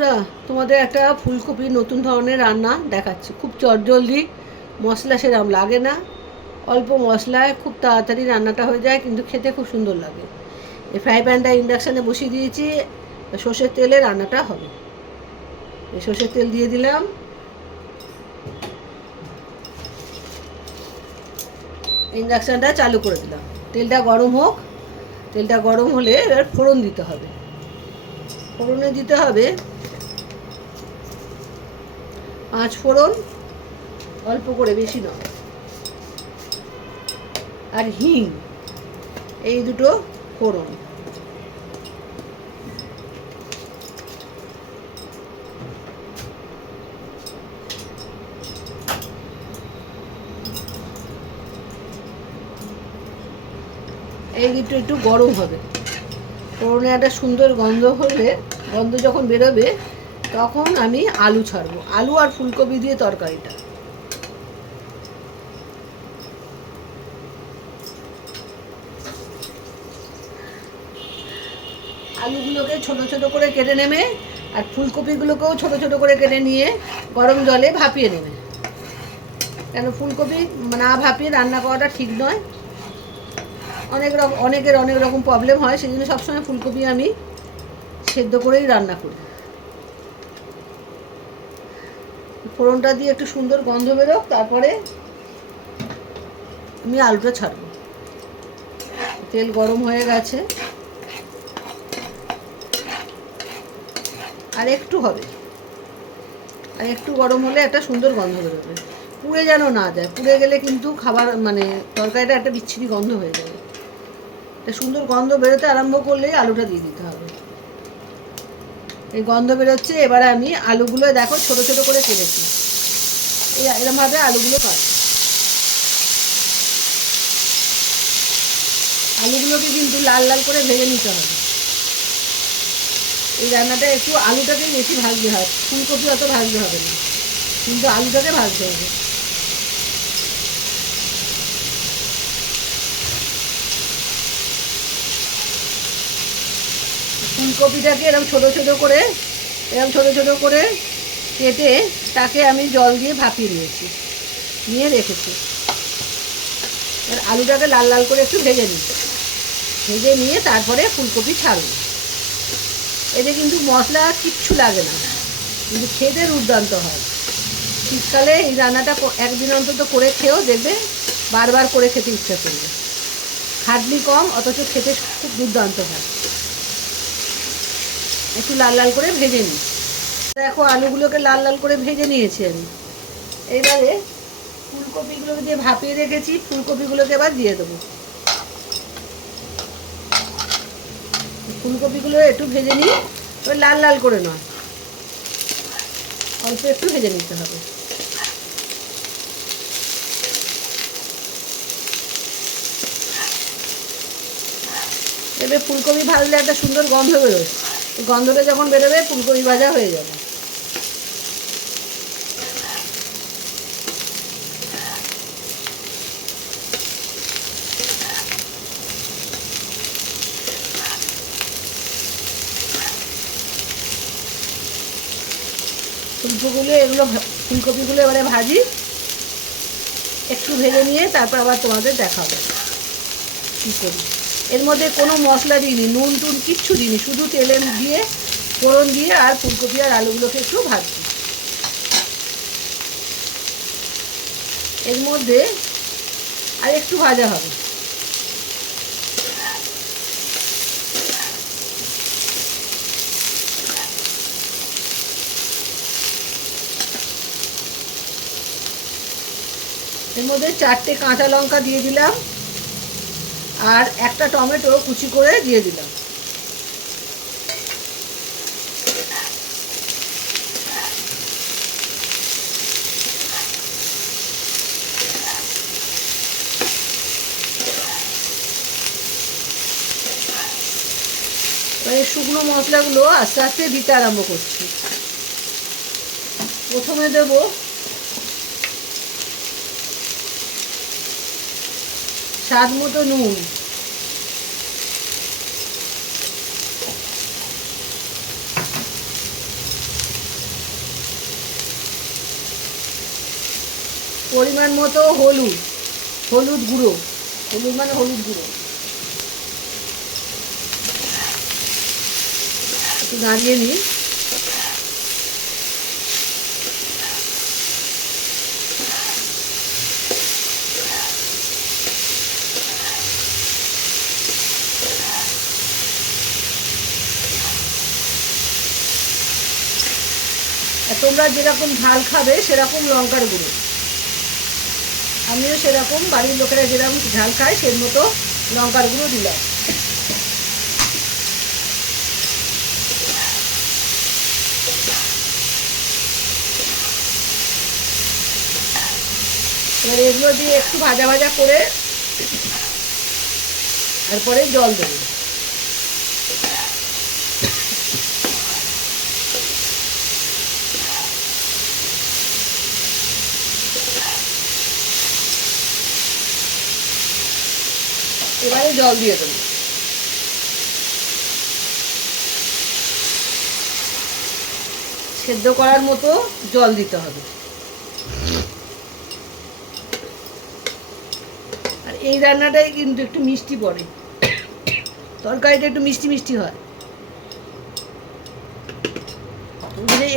বন্ধুরা, তোমাদের একটা ফুলকপি নতুন ধরনের রান্না দেখাচ্ছি। খুব চটজলদি, মশলা সেরকম লাগে না, অল্প মশলায় খুব তাড়াতাড়ি রান্নাটা হয়ে যায়, কিন্তু খেতে খুব সুন্দর লাগে। এই ফ্রাই প্যানটা ইন্ডাকশানে বসিয়ে দিয়েছি, সর্ষের তেলে রান্নাটা হবে। এই সর্ষের তেল দিয়ে দিলাম, ইন্ডাকশানটা চালু করে দিলাম। তেলটা গরম হোক, তেলটা গরম হলে এবার ফোড়ন দিতে হবে। ফোড়নে দিতে হবে 5 ফোড়ন, অল্প করে, বেশি নয়, আর হিং, এই দুটো ফোড়ন। এই দুটো একটু গরম হবে, ফোড়নে একটা সুন্দর গন্ধ হলে, গন্ধ যখন বেরোবে তখন আমি আলু ছাড়বো। আলু আর ফুলকপি দিয়ে তরকারিটা। আলুগুলোকে ছোট ছোট করে কেটে নেবে, আর ফুলকপিগুলোকেও ছোট ছোট করে কেটে নিয়ে গরম জলে ভাপিয়ে নেবে। কেন ফুলকপি না ভাপিয়ে রান্না করাটা ঠিক নয়, অনেকের অনেক রকম প্রবলেম হয়, সেই জন্য সবসময় ফুলকপি আমি সেদ্ধ করেই রান্না করি। ফোড়নটা দিয়ে একটু সুন্দর গন্ধ বেরোক, তারপরে আমি আলুটা ছাড়বো। তেল গরম হয়ে গেছে, আর একটু হবে, আর একটু গরম হলে একটা সুন্দর গন্ধ বেরোবে। পুড়ে যেন না যায়, পুড়ে গেলে কিন্তু খাবার মানে তরকারিটা একটা বিচ্ছিরি গন্ধ হয়ে যাবে। একটা সুন্দর গন্ধ বেরোতে আরম্ভ করলেই আলুটা দিয়ে দিতে হবে। এই গন্ধ বেরোচ্ছে, এবারে আমি আলুগুলো দেখো ছোট ছোট করে কেটেছি, এরকমভাবে আলুগুলো কাটছি। আলুগুলোকে কিন্তু লাল লাল করে ভেজে নিতে হবে। এই রান্নাটা একটু আলুটাকেই বেশি ভাজতে হয়, ফুলকপি অত ভাজতে হবে না, কিন্তু আলুটাকে ভাজতে হবে। ফুলকপিটাকে এরকম ছোট ছোট করে, এরকম ছোট ছোট করে কেটে তাকে আমি জল দিয়ে ভাপিয়ে নিয়েছি, নিয়ে রেখেছি। আর আলুটাকে লাল লাল করে একটু ভেজে নিই, ভেজে নিয়ে তারপরে ফুলকপি ছাড়ব। এতে কিন্তু মশলা কিচ্ছু লাগে না, কিন্তু খেতে দুর্দান্ত হয়। শীতকালে এই রান্নাটা একদিন অন্তত করে খেয়েও দেখবে বারবার করে খেতে ইচ্ছা করবে। খাটনি কম, অথচ খেতে খুব দুর্দান্ত হয়। একটু লাল লাল করে ভেজে নিই। দেখো আলুগুলোকে লাল লাল করে ভেজে নিয়েছি আমি। এইবারে ফুলকপিগুলোকে যে ভাপিয়ে রেখেছি, ফুলকপিগুলোকে এবার দিয়ে দেবো। ফুলকপিগুলো একটু ভেজে নিই, ওই লাল লাল করে নয়, অল্প একটু ভেজে নিতে হবে। এবার ফুলকপি ভাজলে একটা সুন্দর গন্ধ বেরোয়, গন্ধটা যখন বেরোবে ফুলকপি ভাজা হয়ে যাবে। ফুলকপিগুলো এবারে ভাজি, একটু ভেজে নিয়ে তারপর আবার তোমাদের দেখাবো কী করি। এর মধ্যে কোনো মশলা দিইনি, নুন টুন কিচ্ছু দিইনি, শুধু তেলে দিয়ে ফোড়ন দিয়ে আর ফুলকপি আর আলুগুলোকে একটু ভাজছি। এর মধ্যে আর একটু ভাজা হবে। এর মধ্যে 4টে কাঁচা লঙ্কা দিয়ে দিলাম, আর একটা টমেটো কুচি করে দিয়ে দিলাম। এই শুকনো মশলাগুলো আস্তে আস্তে দিতে আরম্ভ করছি। প্রথমে দেব স্বাদ মতো নুন, পরিমাণ মতো হলুদ, হলুদ গুঁড়ো, হলুদ মানে হলুদ গুঁড়ো একটু নাড়িয়ে নিই। তোমরা যেরকম ঝাল খাবে সেরকম লঙ্কার গুঁড়ো, আমিও সেরকম বাড়ির লোকেরা যেরকম ঝাল খায় সেই মতো লঙ্কার গুঁড়ো দিলাম। এবার এগুলো দিয়ে একটু ভাজা ভাজা করে তারপরে জল দেবো। এবারে জল দিয়ে দেবো। সেদ্ধ করার মতো জল দিতে হবে। আর এই রান্নাটাই কিন্তু একটু মিষ্টি পড়ে, তরকারিটা একটু মিষ্টি মিষ্টি হয়।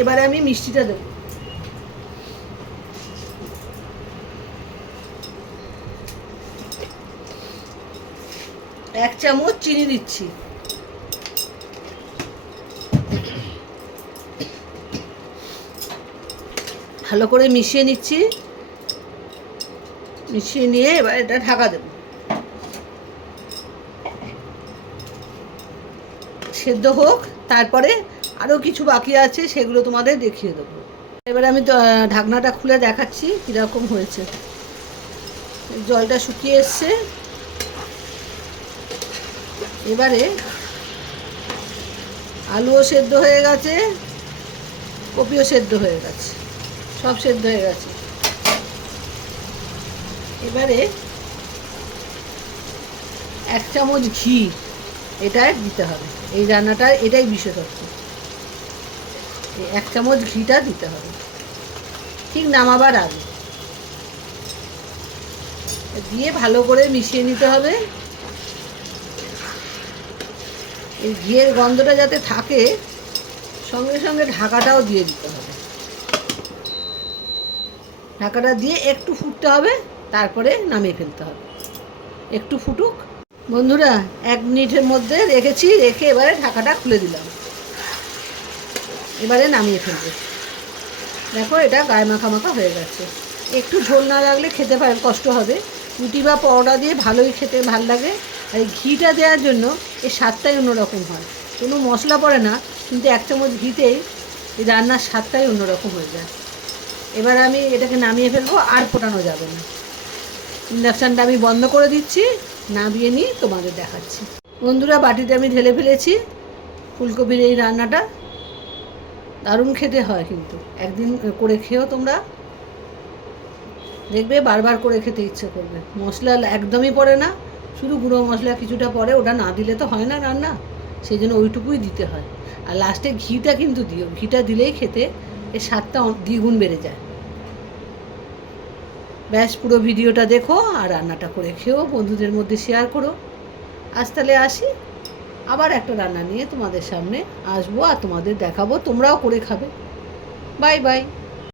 এবারে আমি মিষ্টিটা দেবো। এক চামচ চিনি দিচ্ছি। ভালো করে মিশিয়ে নিচ্ছি। মিশিয়ে নিয়ে এবার এটা ঢাকা দেব। সেদ্ধ হোক, তারপরে আরও কিছু বাকি আছে সেগুলো তোমাদের দেখিয়ে দেবো। এবার আমি ঢাকনাটা খুলে দেখাচ্ছি কীরকম হয়েছে। জলটা শুকিয়ে এসছে। এবারে আলুও সেদ্ধ হয়ে গেছে, কপিও সেদ্ধ হয়ে গেছে, সব সেদ্ধ হয়ে গেছে। এবারে এক চামচ ঘি এটাই দিতে হবে। এই রান্নাটা এটাই বিশেষত্ব, এই এক চামচ ঘিটা দিতে হবে ঠিক নামাবার আগে। দিয়ে ভালো করে মিশিয়ে নিতে হবে। এই ঘিয়ের গন্ধটা যাতে থাকে, সঙ্গে সঙ্গে ঢাকাটাও দিয়ে দিতে হবে। ঢাকাটা দিয়ে একটু ফুটতে হবে, তারপরে নামিয়ে ফেলতে হবে। একটু ফুটুক বন্ধুরা, 1 মিনিটের মধ্যে রেখেছি। রেখে এবারে ঢাকাটা খুলে দিলাম। এবারে নামিয়ে ফেলবো। দেখো এটা গায়ে মাখা মাখা হয়ে গেছে। একটু ঝোল না লাগলে খেতে কষ্ট হবে। রুটি বা পরোটা দিয়ে ভালোই খেতে ভালো লাগে। আর এই ঘিটা দেওয়ার জন্য এর স্বাদটাই অন্যরকম হয়। কোনো মশলা পড়ে না, কিন্তু 1 চামচ ঘিতেই এই রান্নার স্বাদটাই অন্যরকম হয়ে যায়। এবার আমি এটাকে নামিয়ে ফেলবো, আর ফোটানো যাবে না। ইন্ডাকশানটা আমি বন্ধ করে দিচ্ছি, নামিয়ে নিয়ে তোমাদের দেখাচ্ছি। বন্ধুরা, বাটিতে আমি ঢেলে ফেলেছি ফুলকপির এই রান্নাটা। দারুণ খেতে হয়, কিন্তু একদিন করে খেও তোমরা, দেখবে বারবার করে খেতে ইচ্ছে করবে। মশলা একদমই পড়ে না, শুধু গুঁড়ো মশলা কিছুটা পড়ে, ওটা না দিলে তো হয় না রান্না, সেই জন্য ওইটুকুই দিতে হয়। আর লাস্টে ঘিটা কিন্তু দিও, ঘিটা দিলেই খেতে এর স্বাদটা দ্বিগুণ বেড়ে যায়। ব্যাস, পুরো ভিডিওটা দেখো আর রান্নাটা করে খেও, বন্ধুদের মধ্যে শেয়ার করো। আজ তাহলে আসি, আবার একটা রান্না নিয়ে তোমাদের সামনে আসবো আর তোমাদের দেখাবো, তোমরাও করে খাবে। Bye bye.